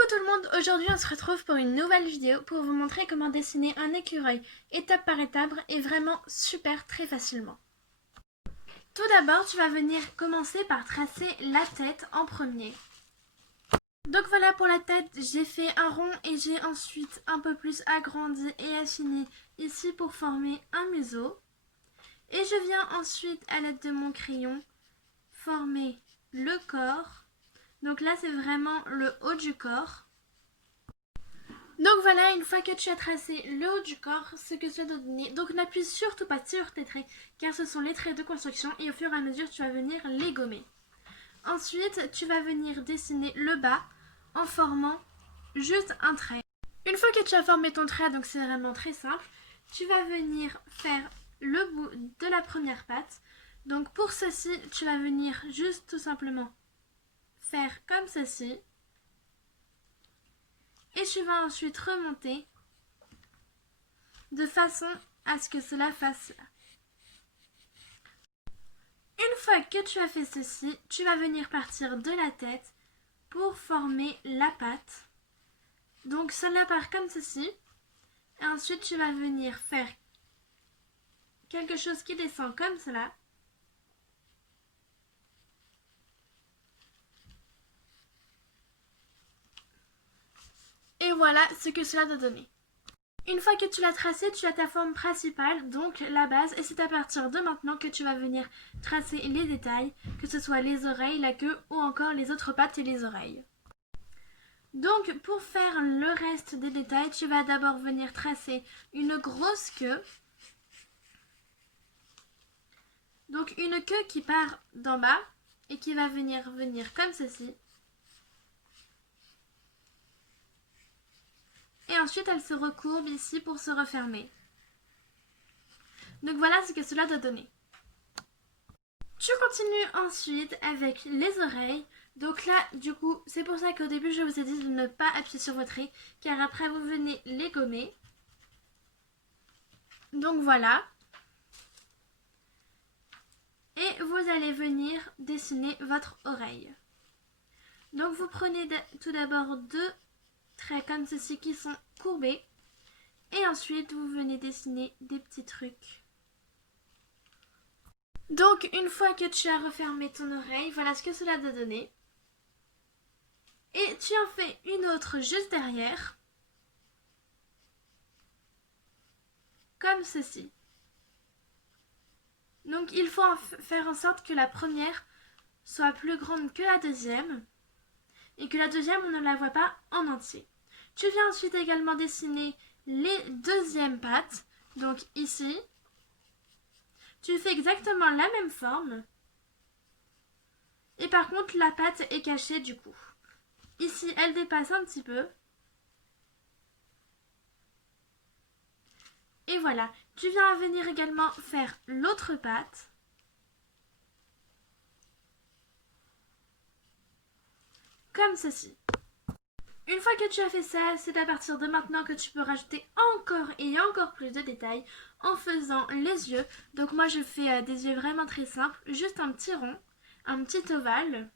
Coucou tout le monde, aujourd'hui on se retrouve pour une nouvelle vidéo pour vous montrer comment dessiner un écureuil étape par étape et vraiment super très facilement. Tout d'abord tu vas venir commencer par tracer la tête en premier. Donc voilà, pour la tête j'ai fait un rond et j'ai ensuite un peu plus agrandi et affiné ici pour former un museau. Et je viens ensuite à l'aide de mon crayon former le corps. Donc là c'est vraiment le haut du corps. Donc voilà, une fois que tu as tracé le haut du corps, ce que tu vas donner. Donc n'appuie surtout pas sur tes traits, car ce sont les traits de construction et au fur et à mesure tu vas venir les gommer. Ensuite, tu vas venir dessiner le bas en formant juste un trait. Une fois que tu as formé ton trait, donc c'est vraiment très simple, tu vas venir faire le bout de la première patte. Donc pour ceci, tu vas venir juste tout simplement faire comme ceci. Et tu vas ensuite remonter de façon à ce que cela fasse cela. Une fois que tu as fait ceci, tu vas venir partir de la tête pour former la patte. Donc cela part comme ceci. Et ensuite tu vas venir faire quelque chose qui descend comme cela. Et voilà ce que cela doit donner. Une fois que tu l'as tracé, tu as ta forme principale, donc la base, et c'est à partir de maintenant que tu vas venir tracer les détails, que ce soit les oreilles, la queue ou encore les autres pattes et les oreilles. Donc pour faire le reste des détails, tu vas d'abord venir tracer une grosse queue. Donc une queue qui part d'en bas et qui va venir comme ceci. Et ensuite elle se recourbe ici pour se refermer. Donc voilà ce que cela doit donner. Tu continues ensuite avec les oreilles. Donc là, du coup, c'est pour ça qu'au début, je vous ai dit de ne pas appuyer sur vos traits, car après, vous venez les gommer. Donc voilà. Et vous allez venir dessiner votre oreille. Donc vous prenez tout d'abord deux traits comme ceci qui sont courbés. Et ensuite, vous venez dessiner des petits trucs. Donc une fois que tu as refermé ton oreille, voilà ce que cela doit donner. Et tu en fais une autre juste derrière. Comme ceci. Donc il faut faire en sorte que la première soit plus grande que la deuxième. Et que la deuxième, on ne la voit pas en entier. Tu viens ensuite également dessiner les deuxièmes pattes. Donc ici. Tu fais exactement la même forme. Et par contre, la patte est cachée du coup. Ici, elle dépasse un petit peu. Et voilà. Tu viens venir également faire l'autre patte. Comme ceci. Une fois que tu as fait ça, c'est à partir de maintenant que tu peux rajouter encore et encore plus de détails en faisant les yeux. Donc moi je fais des yeux vraiment très simples, juste un petit rond, un petit ovale.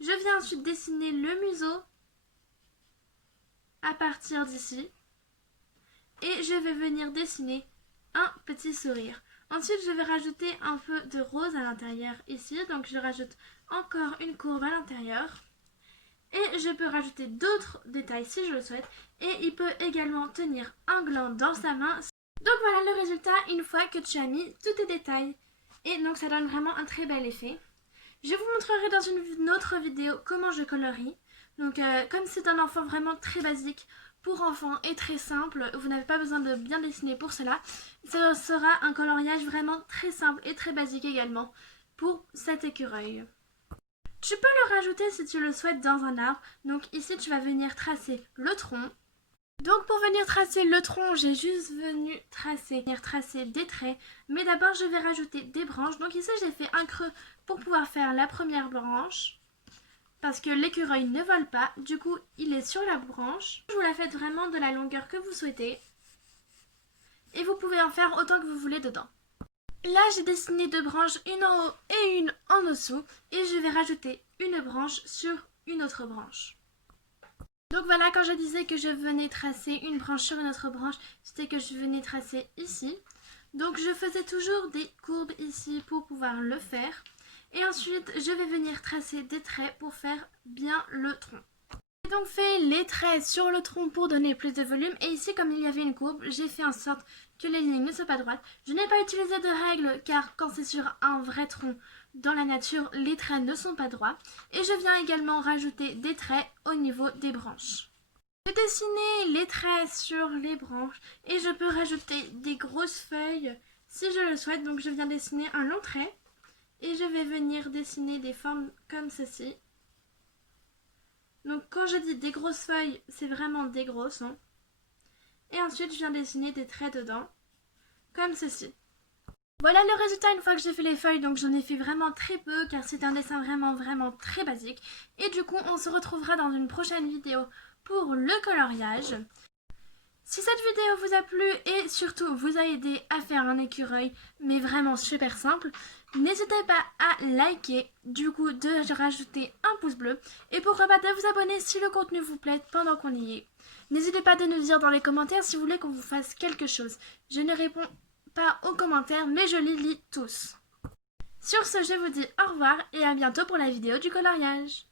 Je viens ensuite dessiner le museau à partir d'ici. Et je vais venir dessiner un petit sourire. Ensuite je vais rajouter un peu de rose à l'intérieur ici. Donc je rajoute encore une courbe à l'intérieur. Et je peux rajouter d'autres détails si je le souhaite. Et il peut également tenir un gland dans sa main. Donc voilà le résultat une fois que tu as mis tous tes détails. Et donc ça donne vraiment un très bel effet. Je vous montrerai dans une autre vidéo comment je colorie. Donc comme c'est un enfant vraiment très basique pour enfants et très simple, vous n'avez pas besoin de bien dessiner pour cela. Ce sera un coloriage vraiment très simple et très basique également pour cet écureuil. Tu peux le rajouter si tu le souhaites dans un arbre. Donc ici tu vas venir tracer le tronc. Donc pour venir tracer le tronc, j'ai juste venir tracer des traits. Mais d'abord je vais rajouter des branches. Donc ici j'ai fait un creux pour pouvoir faire la première branche. Parce que l'écureuil ne vole pas. Du coup il est sur la branche. Vous la faites vraiment de la longueur que vous souhaitez. Et vous pouvez en faire autant que vous voulez dedans. Là, j'ai dessiné deux branches, une en haut et une en dessous. Et je vais rajouter une branche sur une autre branche. Donc Donc voilà, quand je disais que je venais tracer une branche sur une autre branche, c'était que je venais tracer ici. Donc je faisais toujours des courbes ici pour pouvoir le faire. Et ensuite, je vais venir tracer des traits pour faire bien le tronc. J'ai donc fait les traits sur le tronc pour donner plus de volume. Et ici, comme il y avait une courbe, j'ai fait en sorte que les lignes ne soient pas droites. Je n'ai pas utilisé de règles car quand c'est sur un vrai tronc dans la nature, les traits ne sont pas droits. Et je viens également rajouter des traits au niveau des branches. J'ai dessiné les traits sur les branches et je peux rajouter des grosses feuilles si je le souhaite. Donc je viens dessiner un long trait et je vais venir dessiner des formes comme ceci. Donc quand je dis des grosses feuilles, c'est vraiment des grosses. Hein. Et ensuite je viens dessiner des traits dedans, comme ceci. Voilà le résultat une fois que j'ai fait les feuilles, donc j'en ai fait vraiment très peu car c'est un dessin vraiment très basique. Et du coup on se retrouvera dans une prochaine vidéo pour le coloriage. Si cette vidéo vous a plu et surtout vous a aidé à faire un écureuil, mais vraiment super simple, n'hésitez pas à liker, du coup de rajouter un pouce bleu et pourquoi pas de vous abonner si le contenu vous plaît pendant qu'on y est. N'hésitez pas de nous dire dans les commentaires si vous voulez qu'on vous fasse quelque chose. Je ne réponds pas aux commentaires mais je les lis tous. Sur ce, je vous dis au revoir et à bientôt pour la vidéo du coloriage.